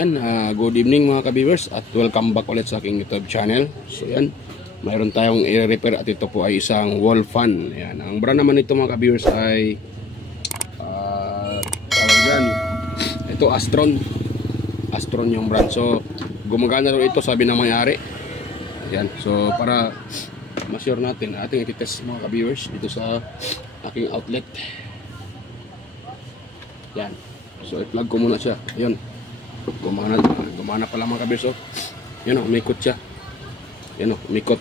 Yan, good evening mga ka-viewers at welcome back ulit sa aking YouTube channel. So yan, mayroon tayong i-repair at ito po ay isang wall fan. Yan, ang brand naman nito mga ka-viewers ay tawag dyan, ito Astron yung brand. So gumagana rin ito, sabi ng may-ari. Yan, so para ma-sure natin, ating i-test mga ka-viewers dito sa aking outlet. Yan, so i-plug ko muna siya. Yun, gumana pala mga ka-viewers. Oh, yan o, umikot siya. Yan o, umikot.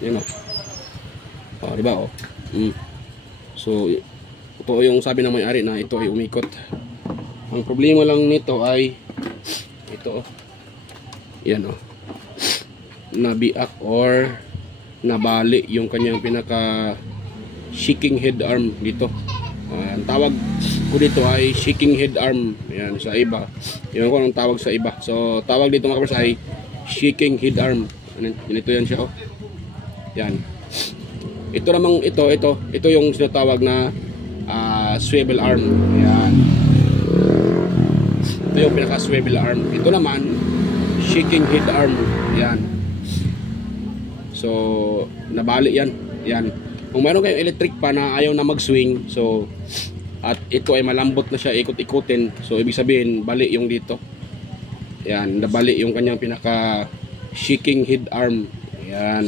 Yan o. Oh, diba o? So ito yung sabi ng may-ari na ito ay umikot. Ang problema lang nito ay ito o. Yan o, nabiak or nabali yung kanyang pinaka shaking head arm dito. Ang tawag ko dito ay shaking head arm. Yan, sa iba yun ko anong tawag sa iba. So tawag dito mga kapers ay shaking head arm. Ganito yan siya oh. Yan, ito namang ito yung sinatawag na swivel arm. Yan, ito yung pinaka swivel arm. Ito naman shaking head arm. Yan, so nabali yan. Yan, kung mayroon kayong electric pa na ayaw na mag-swing, so at ito ay malambot na siya ikot-ikutin, so ibig sabihin bali yung dito. Yan, nabali yung kanyang pinaka shaking head arm. Yan,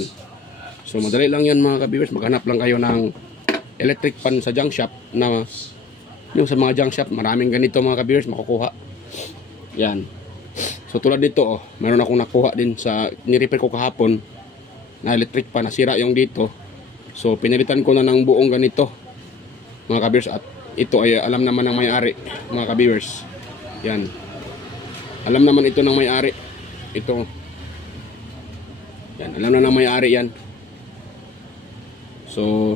so madali lang yan mga ka-viewers. Maghanap lang kayo ng electric fan sa junk shop na yung sa mga junk shop, maraming ganito mga ka-viewers makukuha. Yan, so tulad dito oh, meron akong nakuha din sa ni-repair ko kahapon na electric fan, nasira yung dito. So pinalitan ko na ng buong ganito mga ka-viewers, at ito ay alam naman ng may-ari mga ka-viewers. Yan, alam naman ito ng may-ari. Ito, yan, alam na ng may-ari yan. So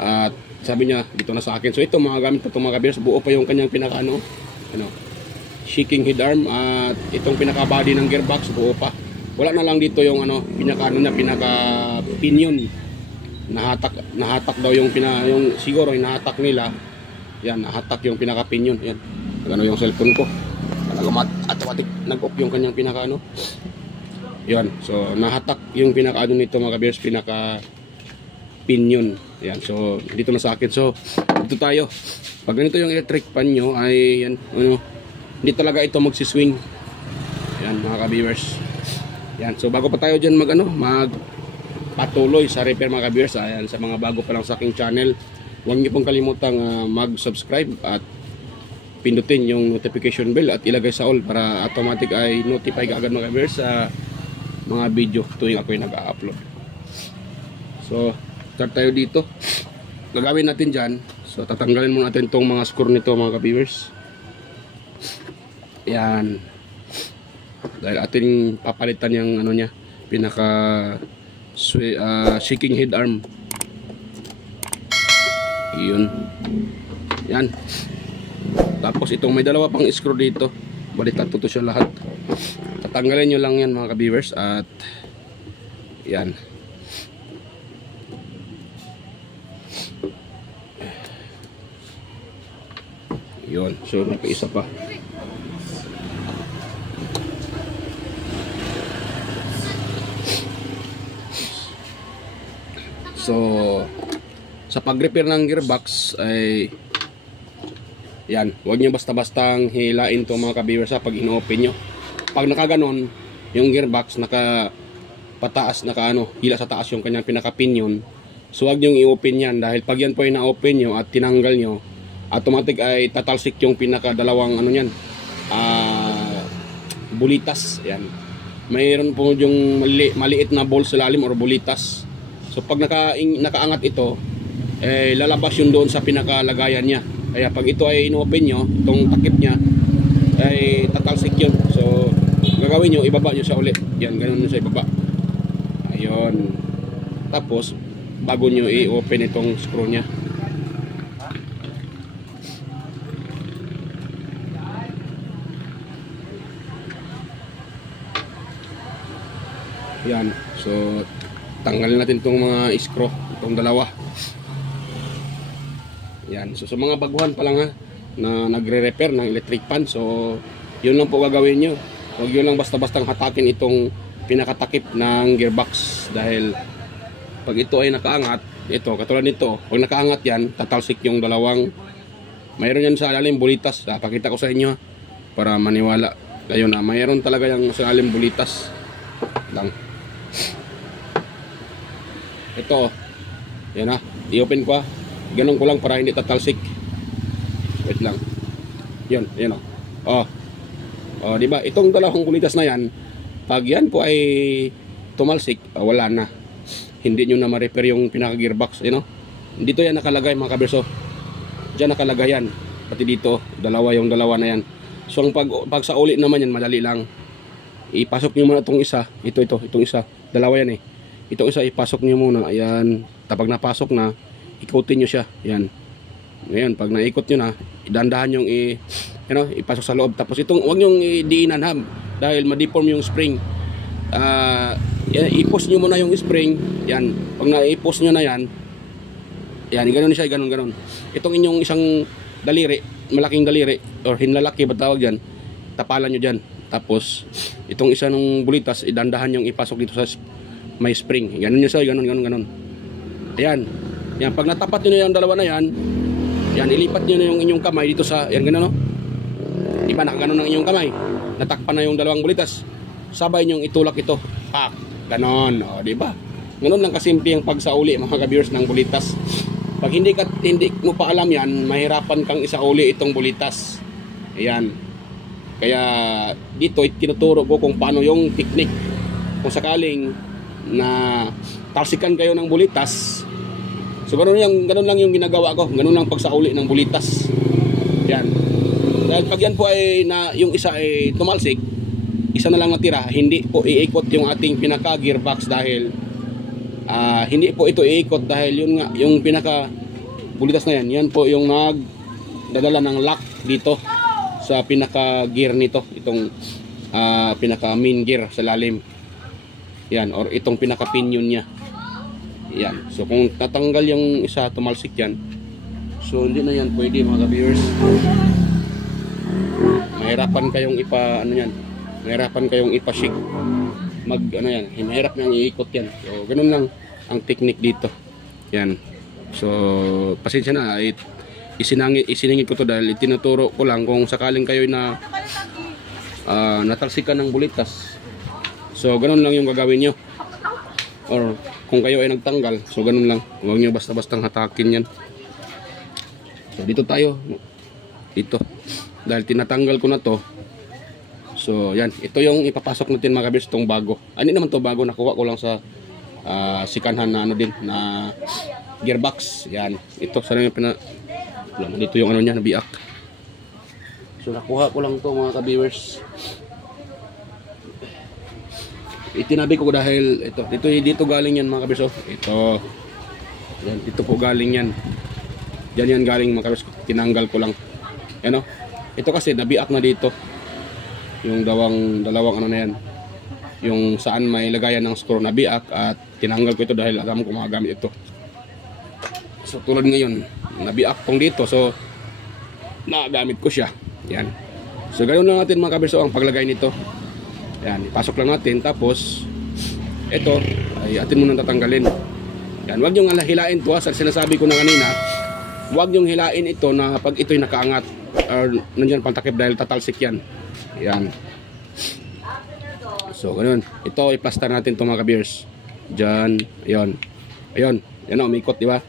at sabi niya dito na sa akin. So ito mga gamit ito mga ka-viewers, buo pa yung kanyang pinaka shaking head arm, at itong pinaka body ng gearbox buo pa. Wala na lang dito yung pinaka pinion. Nahatak daw yung siguro yung nahatak nila. Yan, nahatak yung pinaka pinion. Yan, yung cellphone ko automatic nag-off yung kanyang pinaka yan, so nahatak yung pinaka nito mga ka-viewers, pinaka pinion. Yan, so dito na sa akin. So dito tayo, pag ganito yung electric fan nyo ay yan, hindi talaga ito magsiswing. Yan mga ka-viewers. Yan, so bago pa tayo dyan patuloy sa repair mga ka-viewers, ayan, sa mga bago pa lang sa aking channel, huwag niyo pong kalimutang mag-subscribe at pindutin yung notification bell at ilagay sa all para automatic ay notify ka agad mga ka-viewers sa mga video tuwing ako yung nag-upload. So start tayo dito. Gagawin natin dyan, so tatanggalin muna natin tong mga screw nito mga ka-viewers. Yan, dahil ating papalitan yung niya, pinaka shaking head arm. Yun, yan. Tapos itong may dalawa pang screw dito, balitan to siya lahat. Tatanggalin nyo lang yan mga ka-viewers, at yan. Yun, so may isa pa. So sa pag-repair ng gearbox ay yan, huwag nyo basta-bastang hilain to mga ka-viewers pag ino-open nyo. Pag nakaganon yung gearbox, naka pataas, hila sa taas yung kanyang pinaka-pinion, so huwag nyo i-open yan, dahil pag yan po ay na-open nyo at tinanggal nyo, automatic ay tatalsik yung pinaka-dalawang bulitas. Yan, mayroon po yung maliit na balls sa lalim or bulitas. So pag nakaangat ito, lalabas yun doon sa pinakalagayan niya. Kaya pag ito ay ino-open nyo, itong takip niya ay tatalsik yun. So gagawin nyo, ibaba nyo siya ulit. Yan, ganun siya ibaba. Ayun, tapos bago nyo i-open itong screw niya. Yan, so tanggalin natin itong mga screw, itong dalawa. Yan, so sa mga baguhan pa lang na nagre-repair ng electric fan. So yun lang po gagawin nyo. Huwag yun lang basta-bastang hatakin itong pinakatakip ng gearbox, dahil pag ito ay nakaangat, ito katulad nito, pag nakaangat yan, tatalsik yung dalawang, mayroon yan sa ilalim bulitas. Pakita ko sa inyo para maniwala kayo na mayroon talaga yung sa ilalim bulitas lang. Ito, yan na, i-open ko, ganun ko lang para hindi tatalsik. Wait lang. Yun, yan o. Oh, di ba? Itong dalawang bulitas na yan, pag yan po ay tumalsik, wala na. Hindi nyo na ma-repair yung pinaka-gearbox, you know? Dito yan nakalagay mga kabirso. Diyan nakalagay yan. Pati dito, yung dalawa na yan. So ang pag sa uli naman yan, madali lang. Ipasok nyo muna itong isa. Itong isa. Dalawa yan eh. Itong isa ipasok nyo muna. Ayan. Tapos napasok na, ikutin nyo siya. Ayan. Ngayon, pag naikot nyo na, idandahan yung ipasok sa loob. Tapos itong, huwag nyo diinan dahil ma-deform yung spring. Yan, i-post nyo muna yung spring. Yan. Pag na-i-post nyo na yan, yan, ganoon siya, ganoon. Itong inyong isang daliri, malaking daliri, or hinlalaki ba tawag dyan, tapalan nyo dyan. Tapos, itong isa ng bulitas, idandahan yung ipasok dito sa may spring. Ganoon nyo siya, ganoon. Ayan. Yan, pag natapat nyo na yung dalawa na yan, yan, ilipat nyo na yung inyong kamay dito sa, yan, ganoon, no? Diba, nakaganon ng inyong kamay. Natakpan na yung dalawang bulitas. Sabay nyo itulak ito. Pak, ganoon, o, diba? Ganoon lang kasimple yung pagsauli, mga ka-viewers, ng bulitas. Pag hindi mo pa alam yan, mahirapan kang isauli itong bulitas. Ayan. Kaya dito tinuturo ko kung paano yung technique. Kung sakaling na talsikan kayo ng bulitas, so ganun lang yung ginagawa ko. Ganun lang pagsauli ng bulitas. Yan. Dahil pag yan po ay yung isa ay tumalsik, isa na lang natira, hindi po iikot yung ating pinaka gearbox dahil hindi po ito iikot dahil yun nga, yung pinaka bulitas na yan po yung nagdadala ng lock dito sa pinaka gear nito, itong pinaka main gear sa lalim. Yan, or itong pinaka pinion niya. Yan. So kung tatanggal yung isa, tumalsik yan, so hindi na yan pwede mga viewers. Mahirapan kayong mahirapan kayong ipashig. Mahirap nang iikot yan. So ganun lang ang technique dito. Yan. So pasensya na, isiningit ko to dahil itinuturo ko lang kung sakaling kayo na natalsikan ng bulitas. So ganun lang yung gagawin nyo. Or kung kayo ay nagtanggal, so ganun lang. Huwag nyo basta-bastang hatakin yan. So dito tayo. Dito. Dahil tinatanggal ko na to. So yan. Ito yung ipapasok natin mga kabis, itong bago. Ano naman to bago? Nakuha ko lang sa sikanhan na na gearbox. Yan. Ito. Sana yung dito yung niya, nabiak. So nakuha ko lang to mga ka-viewers. Itinabi ko dahil dito galing yan mga kabis. Ito. Yan, dito po galing yan. Diyan yan galing mga kabis. Tinanggal ko lang. Yan o. Ito kasi nabiak na dito. Yung dalawang na yan. Yung saan may lagayan ng screw nabiak at tinanggal ko ito dahil alam ko magagamit ito. So tulad ngayon, nabiak kong dito. So nagamit ko siya. Yan. So ganoon lang natin mga kabis ang paglagay nito. Yan, ipasok lang natin, tapos ito ay atin muna tatanggalin. Yan, wag yung hilain to sa sinasabi ko na kanina. Wag yung hilain ito na pag ito'y nakaangat or nandiyan pang takip dahil tatalsik yan. Yan. So, ganun. Ito i-plaster natin to mga ka-beers. Diyan, ayun. Ayun, yan o, umikot, di ba?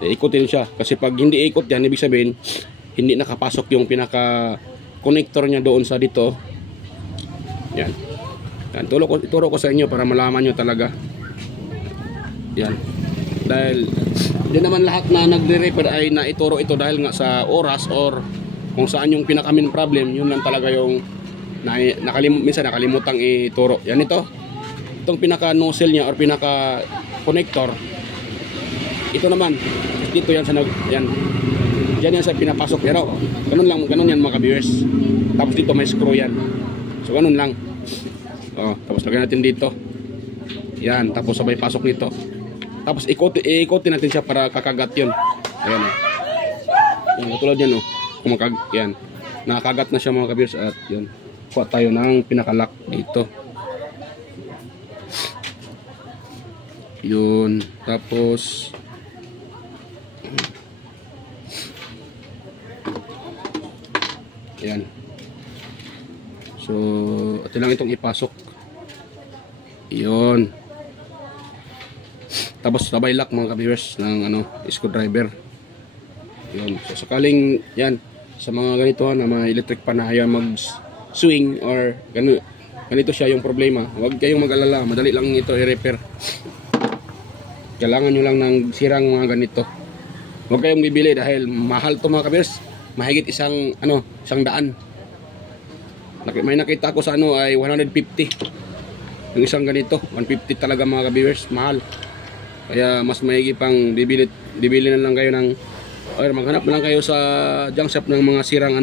Ikutin siya kasi pag hindi ikot yan, ibig sabihin hindi nakapasok yung pinaka connector niya doon sa dito. Yan. Yan, ituro ko sa inyo para malaman nyo talaga. Yan. Dahil hindi naman lahat na nagre-repair ay naituro ito dahil nga sa oras or kung saan yung pinaka-main problem, yun lang talaga yung minsan nakalimutang ituro. Yan ito. Itong pinaka-nozzle niya or pinaka-connector. Ito naman. Dito yan sa yan. Diyan yan sa pinapasok. Pero ganun yan mga viewers. Tapos dito may screw yan. So ganun lang. Tapos lagyan natin dito. Yan, tapos sabay pasok nito. Tapos ikotin natin siya para kakagat 'yon. Ayan. Yan, tulad yan yan. Nakakagat na siya mga ka-viewers at yun. Kuha tayo ng pinakalock dito. Yun. Tapos yan. So, ito lang itong ipasok. Yun. Tapos sabay lock mga ka-viewers ng screwdriver. Yun. So, sakaling yan sa mga ganito na mga electric pan na ayaw mag-swing or ganito siya yung problema. Huwag kayong mag-alala. Madali lang ito i-repair. Kailangan nyo lang ng sirang mga ganito. Huwag kayong bibili dahil mahal to mga ka-viewers. Mahigit isang daan. May nakita ko sa ay 150. Yung isang ganito, 150 talaga mga ka-viewers, mahal. Kaya mas maigi pang bibili na lang kayo ng or maghanap na lang kayo sa junk shop ng mga sirang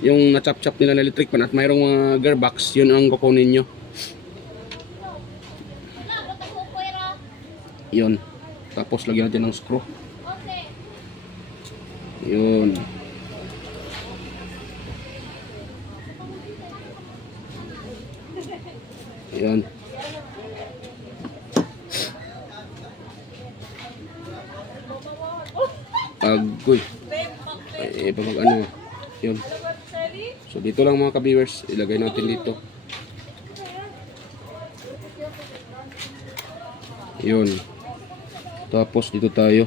yung na-chop-chop nila na electric pan at mayroong mga gearbox, yun ang kukunin nyo. Yun. Tapos lagyan natin ng screw. Yun. Yan. Agoy. Pag yun. So dito lang mga ka-viewers, ilagay natin dito. Yun. Tapos dito tayo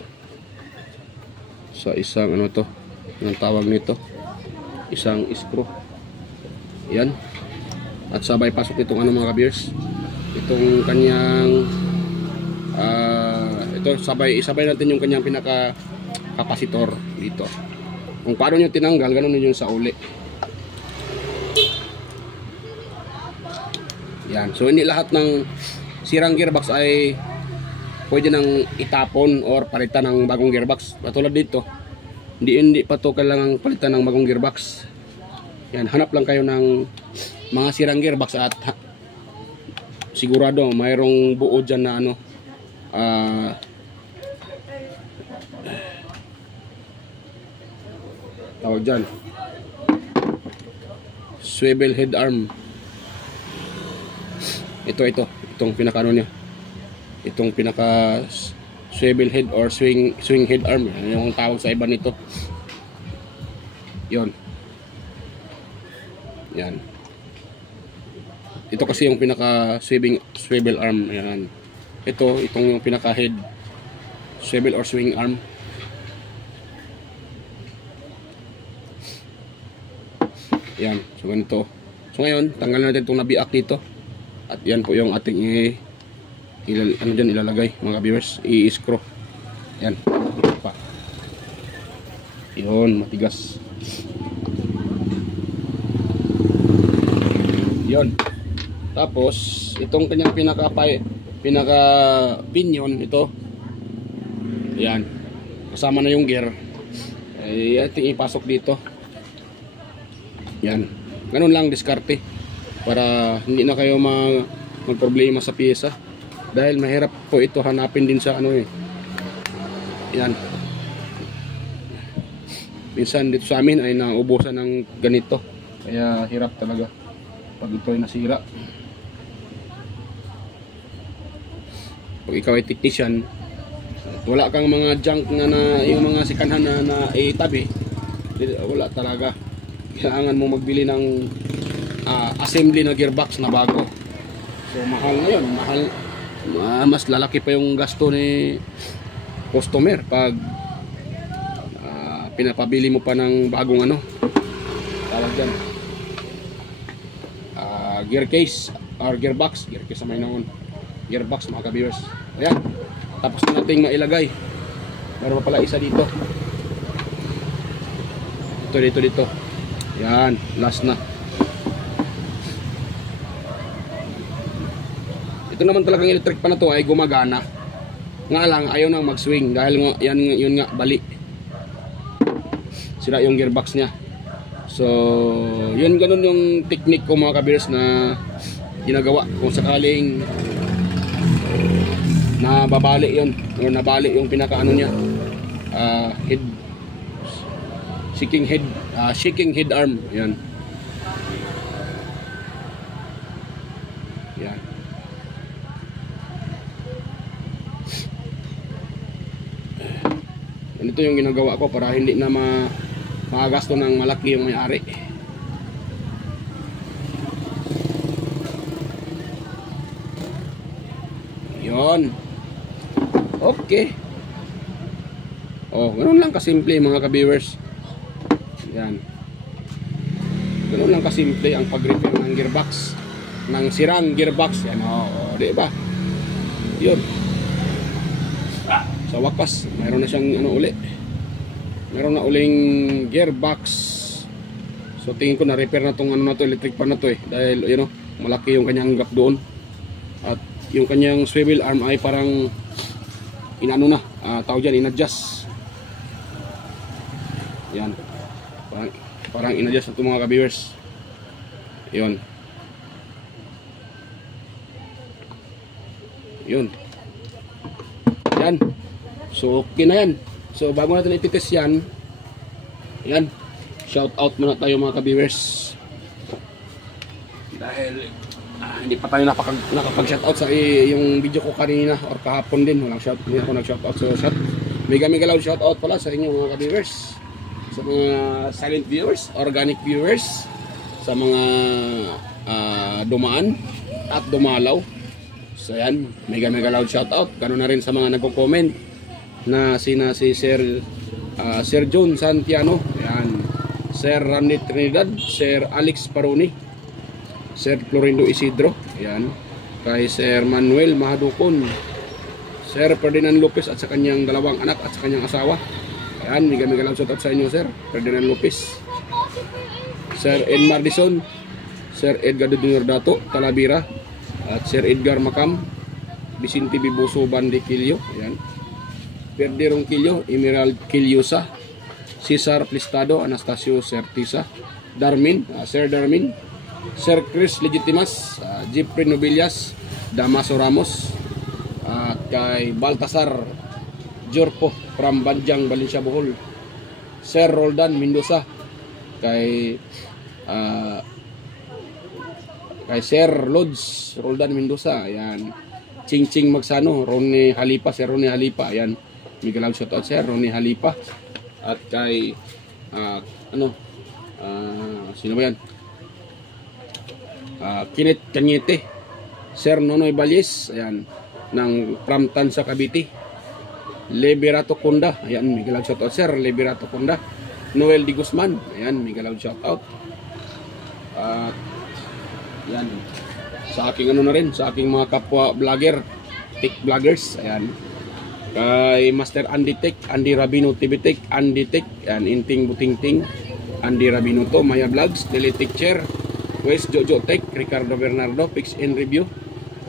sa isang anong tawag nito? Isang screw. Yan. At sabay pasok itong mga ka-viewers, itong kanyang isabay natin yung kanyang pinaka kapasitor dito. Kung paano nyo tinanggal, ganun yun sa uli. Yan. So hindi lahat ng sirang gearbox ay pwede nang itapon or palitan ng bagong gearbox. Patulad dito, hindi pa to kailangang palitan ng bagong gearbox. Yan, hanap lang kayo ng mga sirang gearbox at sigurado mayroong buo dyan na tawag dyan, swivel head arm. Itong pinaka niya, itong pinaka swivel head or swing head arm, yung tawag sa iba nito. Yon. Yan. Ito kasi yung pinaka swivel arm. Yan. Itong yung pinaka head swivel or swing arm. Yan. So ganito. So ngayon, tanggalin natin itong nabiak dito. At yan po yung ating ilalagay mga viewers. I-screw. Yan. Pa. Yun, matigas. Yun. Tapos itong kanyang pinaka pinion ito. Yan. Kasama na yung gear. Ay ating ipasok dito. Yan. Ganun lang diskarte para hindi na kayo magproblema sa piyesa. Dahil mahirap po ito hanapin din sa Yan. Minsan dito sa amin ay naubusan ng ganito. Kaya hirap talaga pag ito ay nasira. Pag ikaw ay technician, wala kang mga junk na yung mga sikanhan na itabi, wala talaga. Kailangan mo magbili ng assembly na gearbox na bago. So mahal na yun, mas lalaki pa yung gasto ni customer pag pinapabili mo pa ng bagong tawag dyan, gear case or gearbox sa may noon. Gearbox mga ka-viewers. Ayan. Tapos na nating mailagay. Meron pa pala isa dito. Dito. Ayan. Last na. Ito naman talagang electric pa na to ay gumagana. Nga lang ayaw nang mag-swing dahil yun nga bali. Sira yung gearbox niya. So, yun ganun yung technique ko mga ka-viewers na ginagawa kung sakaling nababali yun or nabali yung pinaka niya, head shaking head arm. Yan. Yan. Ito yung ginagawa ko para hindi na makagasto ng malaki yung may-ari. Yon. Okay. Oh, ganoon lang kasimple mga ka-viewers. Yan. Ganoon lang kasimple ang pag-repair ng gearbox, ng sirang gearbox. Yan, oh, di ba? Yun. Sa wakas, mayroon na siyang ano uli. Mayroon na uling gearbox. So tingin ko na repair na tong ano na to, electric pan na to dahil you know, malaki yung kanyang gap doon. At yung kanyang swivel arm ay parang inano na, tawag dyan, in-adjust. Yan. Parang in-adjust na ito mga ka-viewers. Yun. Yun. Yan. So okay na yan. So bago natin ititis yan, yan, shout out muna tayo mga ka-viewers. Dahil hindi pa tayo nakapag-shout out sa yung video ko kanina or kahapon din. Walang shout, hindi ako nag-shout out. So mega loud shout out pala sa inyo mga ka-viewers. Sa mga silent viewers, organic viewers, sa mga dumaan at dumalaw. So yan, mega loud shout out. Ganoon na rin sa mga nagko-comment na si Sir John Santiano, yan, Sir Randy Trinidad, Sir Alex Paroni, Sir Florindo Isidro, yan, kay Sir Manuel Mahadukon, Sir Ferdinand Lopez at sa kanyang dalawang anak at sa kanyang asawa. Yan, mega lang shout out sa inyo Sir Ferdinand Lopez, Sir Ed Mardison, Sir Edgar Junior Dato Talavera at Sir Edgar Macam, Vicente Bibuso Bandikilyo, yan, Verde Ronquillo, Emerald Quillosa, Cesar Plistado, Anastasio Certisa, Darmin, Sir Darmin, Sir Chris Legitimas, Jeffrey Nobilias, Damaso Ramos, at kay Baltasar Jorpo from Banjang, Valencia, Bohol, Sir Roldan Mendoza, kay Sir Lods Roldan Mendoza, ayan, Ching Magsano, Ronnie Halipa, Sir Ronnie Halipa, ayan, Miguel shout out Sir Ronnie Halipa, at kay sino ba yan, Kenneth Cañete, Sir Nonoy Balyes, ayan, ng Pramtan sa Cavite, Liberato Conda, ayan, Miguel shout out Sir Liberato Conda, Noel Di Guzman, ayan, Miguel shout out, yan, sa aking ano na rin, sa aking mga kapwa vlogger, tech vloggers, ayan, kay Master Andy Tech, Andy Rabino TV Tech, Andy Tech, yan, Inting Butingting, Andy Rabino to, Maya Vlogs, Teletic Chair, West Jojo Tech, Ricardo Bernardo, Pix and Review,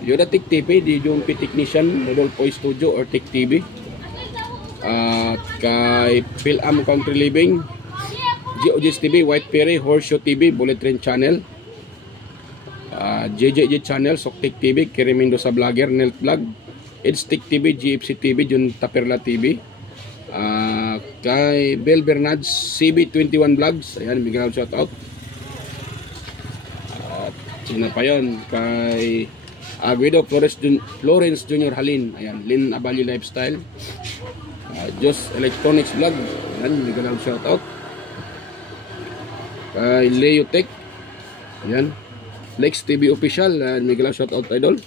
Yoda Tech TV, di Jumpi Technician, Rodolfo Studio or Tech TV, at kay Philam Country Living, GOG's TV, White Ferry, Horseshoe TV, Bullet Train Channel, JJJ Channel, Soktek TV, Kiri Mendoza Vlogger, Nelt Vlog, Edstick TV, GFC TV, Jun Taperla TV, kay Bel Bernards, CB21 Vlogs, ayan, bigyan shout out. At sino pa yun, kay Guido Florence Junior Halin, ayan, Lin Abali Lifestyle, Jos Electronics Vlog, ayan, bigyan shout out. Kay Leo Tech, ayan, Lex TV Official, ayan, bigyan shout out idol.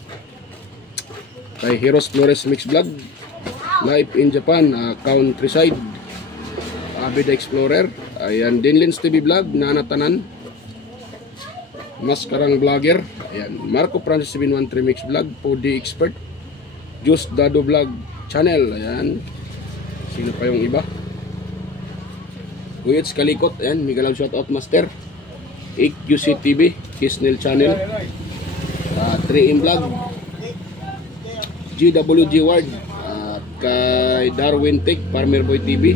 Kay Heroes Flores Mix Vlog, Live in Japan, Countryside, Abida Explorer, ayan, Dinlins TV Vlog, Nanatanan, Maskarang Vlogger, ayan, Marco Francis 713 Mix Vlog, Podi Expert, Juice Dado Vlog Channel, ayan, sino pa yung iba, Kuyets Kalikot, ayan, Miguel shout out Master, EQC TV, Kisnel Channel, 3M Vlog, GWG Ward, kay Darwin Tech, Farmer Boy TV,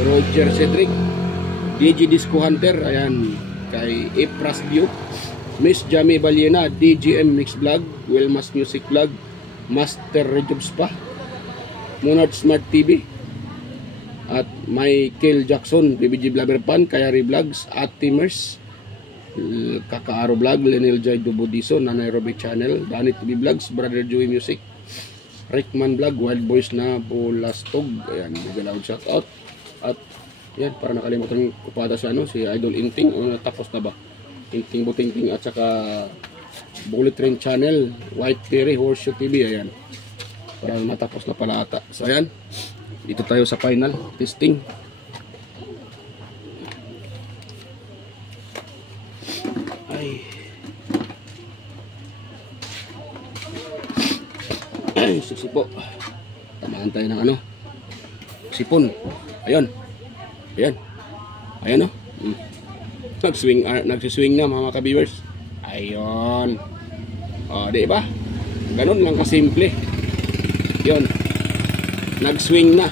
Roger Cedric, DJ Disco Hunter, ayan, kay Epras View, Miss Jamie Baliena, DGM Mix Vlog, Wilmas Music Vlog, Master Rejob Spa, Monarch Smart TV, at Michael Jackson, PBG Blabber Pan, Kayari Vlogs, at Timers, Kakaaro Vlog, Lenil Jai Dubudiso, Nanay Roby Channel, Danny TV Vlogs, Brother Joey Music, Rickman Vlog, Wild Boys na Bulastog. Ayan, bigalaw shout out. At yan, para nakalimutan ko pa si si Idol Inting, o tapos na ba? Inting Butingting, at saka Bullet Train Channel, White Fairy, Horseshoe TV. Ayan, para natapos na pala ata. So ayan, dito tayo sa final testing. Ay, susi po. Tamaan tayo ng sipon. Ayun. Ayan. Ayan, nagsiswing na mga ka-viewers. Ayun. O, di ba? Ganun lang kasimple. Yun. Nag-swing na.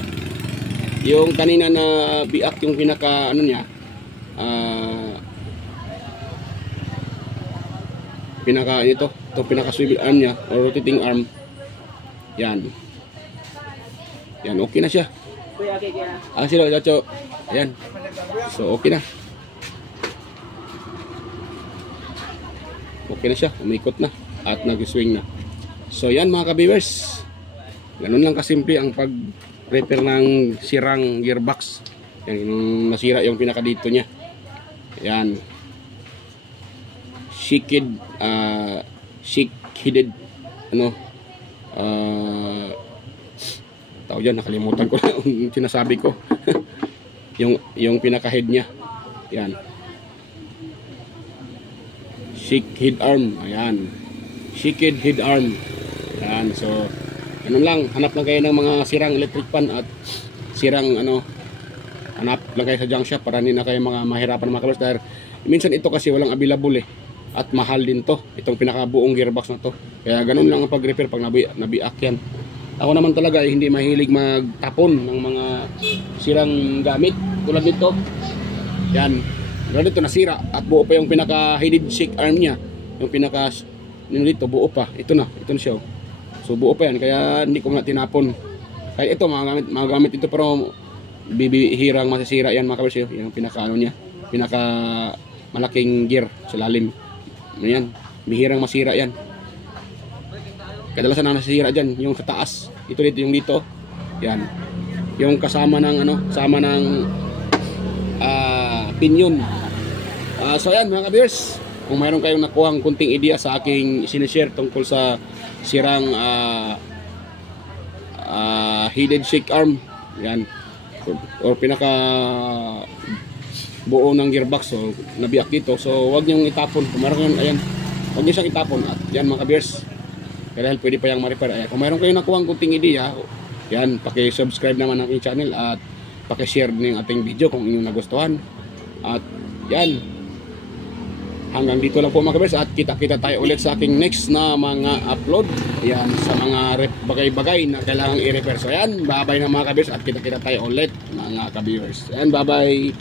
Yung kanina na biak, yung pinaka niya, itong pinaka swivel arm niya, or rotating arm. Yan. Yan, okay na siya. Sino, Chacho? Ayan. So, okay na. Okay na siya. Umikot na. At nag-swing na. So, yan mga ka-viewers. Ganun lang kasimple ang pag-repair ng sirang gearbox. Yan, yung nasira yung pinaka dito niya. Yan. Chick-headed tao dyan, nakalimutan ko na yung sinasabi ko. yung pinaka-head niya. Yan. Chick-head arm. Ayan. Chick-head arm. Ayan. So, ganun lang. Hanap lang kayo ng mga sirang electric pan at sirang hanap lang kayo sa junk shop para hindi na kayo mga mahirapan mga kalors. Dahil minsan ito kasi walang available at mahal din to. Itong pinakabuong gearbox na to. Kaya ganun lang ang pag-repair pag nabiak yan. Ako naman talaga hindi mahilig magtapon ng mga sirang gamit. Tulad nito. Yan. Tulad nito nasira at buo pa yung pinaka-headed shake arm niya. Yung pinaka dito buo pa. Ito na siya. So buo pa yan kaya hindi ko na tinapon. Kaya ito mga gamit ito pero bibihirang masisira yan mga kabers. Yung pinaka niya. Pinaka malaking gear sa lalim. Ayan, bihirang masira yan. Kadalasan na nasira dyan, yung sa taas. Ito dito, yung dito. Yan. Yung kasama ng pinion. So ayan mga ka-viewers, kung mayroon kayong nakuhang kunting idea sa aking sinishare tungkol sa sirang headed shake arm, yan, or pinaka buo ng gearbox, so nabiyak dito, so wag niyong itapon. Kung mayroon, ayan, wag niyo siyang itapon. At yan mga ka-viewers, dahil pwede pa yung ma-repair. Ayan, kung mayroon kayong nakuhang kunting idea, yan, paki-subscribe naman ang aking channel at paki-share din ang ating video kung inyong nagustuhan. At yan, hanggang dito lang po mga ka-viewers, at kita-kita tayo ulit sa aking next na mga upload. Yan, sa mga bagay-bagay na kailangang i-repair. So yan, bye-bye na mga ka-viewers, at kita-kita tayo ulit mga ka-viewers. Yan, bye-bye.